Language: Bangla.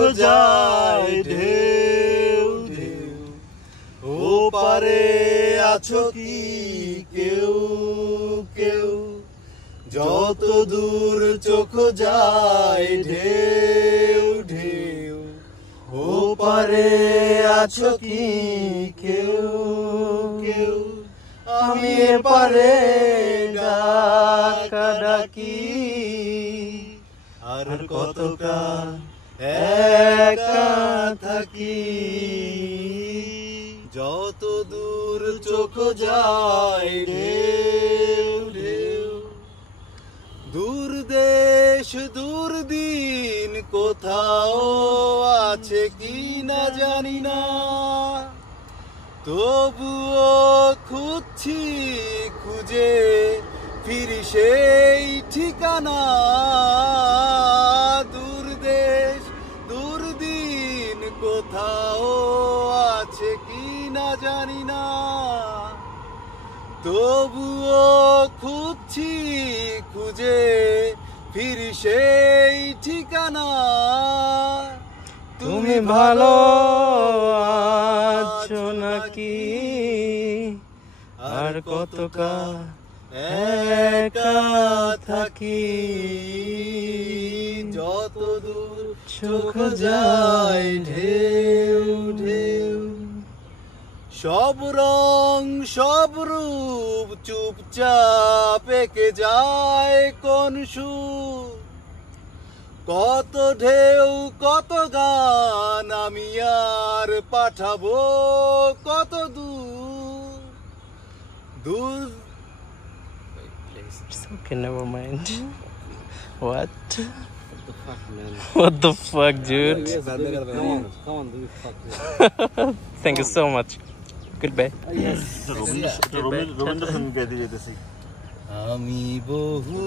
যায় ঢেউ ঢেউ, ওপারে আছো কি কেউ কেউ, যত দূর চোখ যায় ঢেউ ঢেউ, ওপারে আছো কি কেউ কেউ, আমি এপারে ডাকাডাকি, আর কতকাল একা থাকি, যত দূর চোখ যায় ঢেউ ঢেউ। দূর দেশ দূর দিন কোথাও আছে কি না জানি না, তবুও খুঁজছি খুঁজে ফিরি সেই ঠিকানা। দূর দেশ দূর দিন কোথাও আছে কি না জানি না, তবুও খুঁজছি খুঁজে ফিরি সেই ঠিকানা। তুমি ভালো আছো নাকি, আর কতকাল একা থাকি, যত দূর চোখ যায় ঢেউ ঢেউ। সব রং সব রূপ চুপচাপ এঁকে যায় কোন সুর, কত ঢেউ কত গান আমি আর পাঠাবো কত দূর দূর। It's okay, never mind. What? The fuck, man? What the fuck, dude? Come on, do it, fuck. Thank you so much. Goodbye. Yes. আমি বহু